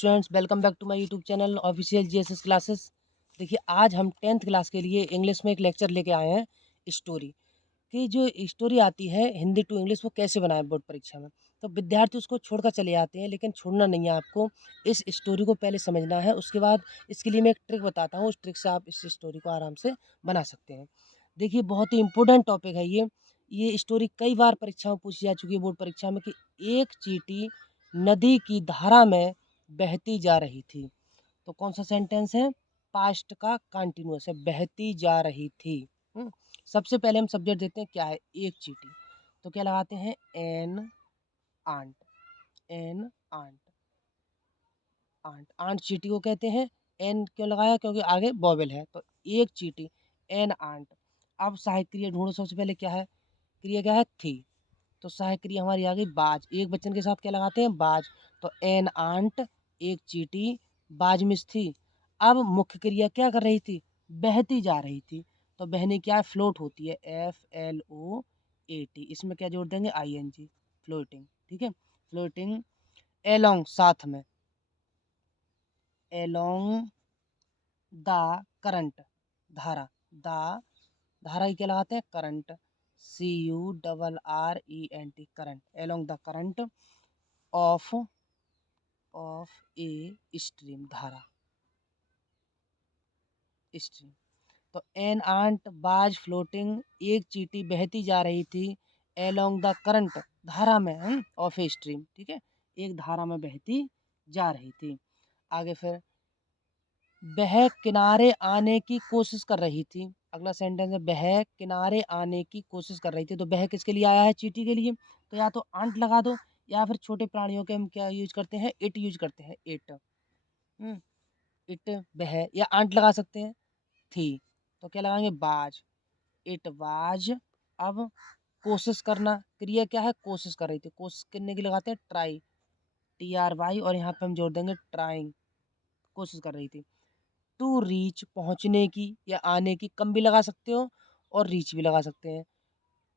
Students, welcome back to my YouTube channel official GSS classes. देखिए, आज हम 10th class के लिए इंग्लिश में एक लेक्चर लेके आए हैं। स्टोरी की जो स्टोरी आती है हिंदी टू इंग्लिश, वो कैसे बनाए बोर्ड परीक्षा में। तो विद्यार्थी उसको छोड़कर चले जाते हैं, लेकिन छोड़ना नहीं है आपको। इस स्टोरी को पहले समझना है, उसके बाद इसके लिए मैं एक ट्रिक बताता हूँ। उस ट्रिक से आप इस स्टोरी को आराम से बना सकते हैं। देखिए, बहुत ही इंपॉर्टेंट टॉपिक है ये स्टोरी कई बार परीक्षा में पूछी जा चुकी है, बोर्ड परीक्षा में, कि एक चींटी नदी की धारा में बहती जा रही थी। तो कौन सा सेंटेंस है? पास्ट का कंटिन्यूअस है, बहती जा रही थी। सबसे पहले हम सब्जेक्ट देते हैं, क्या है? एक चींटी। तो क्या लगाते हैं? An ant. An ant. Ant ant चींटी को कहते हैं। एन क्यों लगाया? क्योंकि आगे बॉबल है। तो एक चींटी, एन आंट। अब सहायक क्रिया ढूंढो। सबसे पहले क्या है? क्रिया क्या है? थी। तो सहायक क्रिया हमारी आ गई बाज। एक वचन के साथ क्या लगाते हैं? बाज। तो एन आंट, एक चींटी, बाज मिस थी। अब मुख्य क्रिया क्या कर रही थी? बहती जा रही थी। तो बहने क्या है? फ्लोट होती है, FLOAT। इसमें क्या जोड़ देंगे? ING, floating. ठीक है, फ्लोटिंग। एलोंग, साथ में। एलोंग द करंट, धारा। द धारा की क्या लगाते हैं? Current. CURRENT, current. Along the current of a stream, धारा, स्ट्रीम। तो एन आंट बाज फ्लोटिंग, एक चींटी बहती जा रही थी, एलोंग द करंट, धारा में, ऑफ ए स्ट्रीम। ठीक है, एक धारा में बहती जा रही थी। आगे फिर, वह किनारे आने की कोशिश कर रही थी। अगला सेंटेंस है, वह किनारे आने की कोशिश कर रही थी। तो वह किसके लिए आया है? चींटी के लिए। तो या तो आंट लगा दो, या फिर छोटे प्राणियों के हम क्या यूज करते हैं? इट यूज करते हैं, इट। इट, वह, या आंट लगा सकते हैं, थी। तो क्या लगाएंगे? बाज। It was. अब कोशिश करना, क्रिया क्या है? कोशिश कर रही थी। कोशिश करने की लगाते हैं ट्राई, TRY, और यहाँ पे हम जोड़ देंगे ट्राइंग, कोशिश कर रही थी। टू रीच, पहुंचने की या आने की, कम भी लगा सकते हो और रीच भी लगा सकते हैं।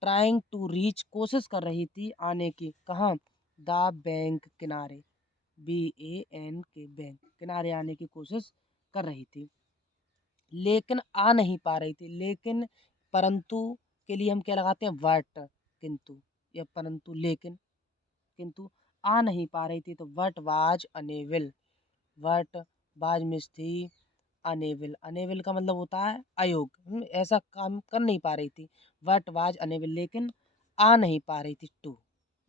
ट्राइंग टू रीच, कोशिश कर रही थी आने की, कहाँ? द बैंक, किनारे, BANK, बैंक, किनारे आने की कोशिश कर रही थी, लेकिन आ नहीं पा रही थी। लेकिन, परंतु के लिए हम क्या लगाते हैं? बट, किंतु, या परंतु, लेकिन, किंतु आ नहीं पा रही थी। तो what was unable, what was miss थी, अनेबल। अनेबल का मतलब होता है अयोग्य, ऐसा काम कर नहीं पा रही थी। वट वाज अनेबल, लेकिन आ नहीं पा रही थी, टू।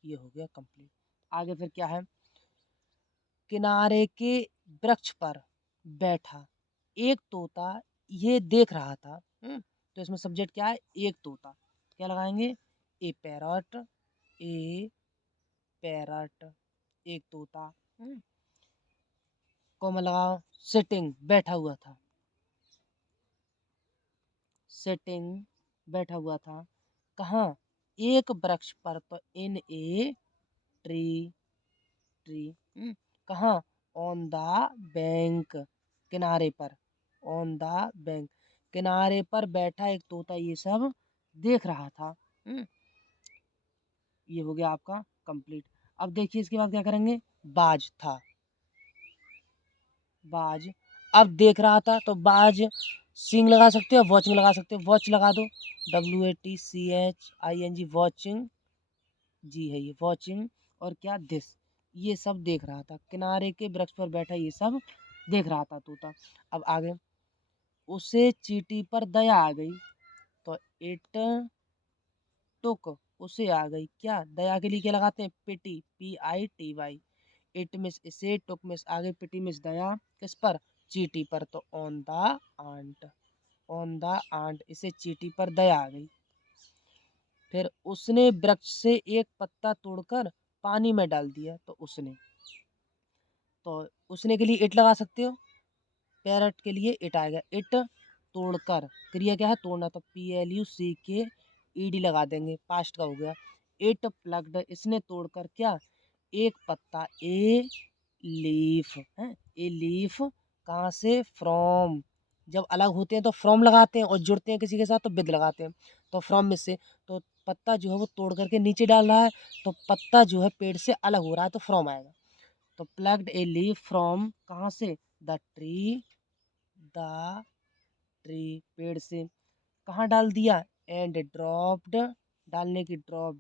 ये हो गया कंप्लीट। आगे फिर क्या है? किनारे के वृक्ष पर बैठा एक तोता ये देख रहा था। तो इसमें सब्जेक्ट क्या है? एक तोता। क्या लगाएंगे? ए पैरट, ए पैरट, एक तोता। कॉमा लगाओ। सिटिंग, बैठा हुआ था, सिटिंग, बैठा हुआ था। कहाँ? एक वृक्ष पर। तो इन ए ट्री, ट्री। कहाँ? ऑन द बैंक, किनारे पर, ऑन द बैंक, किनारे पर बैठा एक तोता ये सब देख रहा था। ये हो गया आपका कंप्लीट। अब देखिए, इसके बाद क्या करेंगे? बाज था, बाज। अब देख रहा था, तो बाज सिंग लगा सकते हो, वॉचिंग लगा सकते हो। वॉच लगा दो, WATCHING, वॉचिंग, जी है ये, वॉचिंग। और क्या? दिस, ये सब देख रहा था, किनारे के वृक्ष पर बैठा ये सब देख रहा था तोता। अब आगे, उसे चींटी पर दया आ गई। तो इट टुक, उसे आ गई क्या? दया के लिए क्या लगाते हैं? पिटी, PITY। इट मिस इसे, टुक मिस आगे, पिटी मिस दया, किस पर? चींटी पर। तो on the ant, on the ant, इसे चींटी पर दया आ गई। फिर उसने वृक्ष से एक पत्ता तोड़कर पानी में डाल दिया। तो उसने, तो उसने के लिए इट लगा सकते हो, पैरट के लिए इट आएगा। इट तोड़कर, क्रिया क्या है? तोड़ना। तो PLUCKED लगा देंगे, पास्ट का हो गया। इट प्लग्ड, इसने तोड़कर क्या? एक पत्ता, ए लीफ है, ए लीफ। कहाँ से? फ्रॉम। जब अलग होते हैं तो फ्रॉम लगाते हैं, और जुड़ते हैं किसी के साथ तो विद लगाते हैं। तो फ्रॉम में से, तो पत्ता जो है वो तोड़ करके नीचे डाल रहा है, तो पत्ता जो है पेड़ से अलग हो रहा है, तो फ्रॉम आएगा। तो प्लग्ड ए लीफ फ्रॉम कहाँ से, द ट्री, द ट्री पेड़ से, कहाँ डाल दिया, एंड ड्रॉप्ड, डालने की ड्रॉप,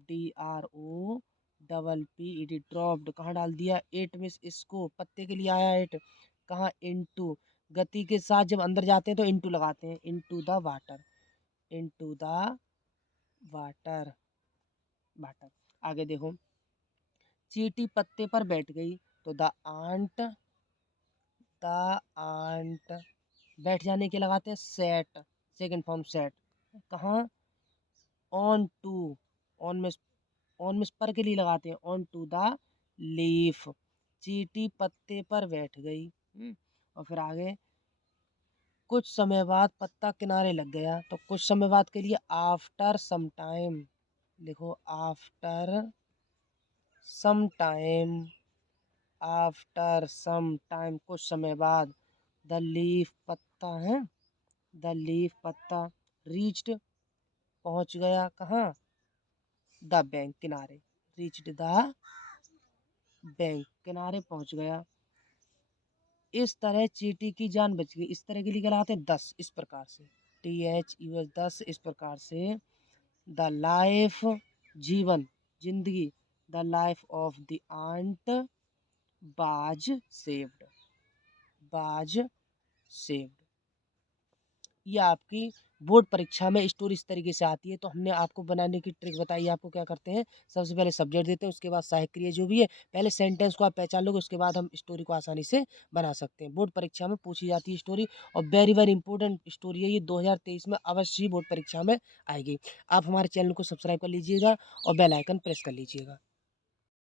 DROPPED, ड्रॉप्ड, कहाँ डाल दिया, एट में इसको पत्ते के लिए आया एट, कहाँ, इनटू, गति के साथ जब अंदर जाते हैं तो इनटू लगाते हैं, into the water, into the water, water. आगे देखो, चींटी पत्ते पर बैठ गई, तो द आंट बैठ जाने के लगाते हैं सेट, सेकंड फॉर्म सेट, कहाँ, ऑन टू, ऑन में, ऑन में पर के लिए लगाते हैं, ऑन टू द लीफ, चींटी पत्ते पर बैठ गई। और फिर आगे, कुछ समय बाद पत्ता किनारे लग गया, तो कुछ समय बाद के लिए आफ्टर सम टाइम, देखो after some time, after some time, कुछ समय बाद, द लीफ पत्ता है, द लीफ पत्ता, रीच्ड पहुंच गया, कहाँ, द बैंक किनारे, रीच्ड द बैंक किनारे पहुंच गया। इस तरह चींटी की जान बच गई। इस तरह के लिए कहलाते हैं 10, इस प्रकार से, THUS 10, इस प्रकार से, द लाइफ, जीवन, जिंदगी, the life of the ant was saved, was saved. ये आपकी बोर्ड परीक्षा में स्टोरी इस तरीके से आती है। तो हमने आपको बनाने की ट्रिक बताई है। आपको क्या करते हैं, सबसे पहले सब्जेक्ट देते हैं, उसके बाद सहायक क्रिया जो भी है, पहले सेंटेंस को आप पहचान लोगे, उसके बाद हम स्टोरी को आसानी से बना सकते हैं। बोर्ड परीक्षा में पूछी जाती है स्टोरी, और वेरी वेरी इंपॉर्टेंट स्टोरी है ये, 2023 में अवश्य ही बोर्ड परीक्षा में आएगी। आप हमारे चैनल को सब्सक्राइब कर लीजिएगा और बेल आइकन प्रेस कर लीजिएगा।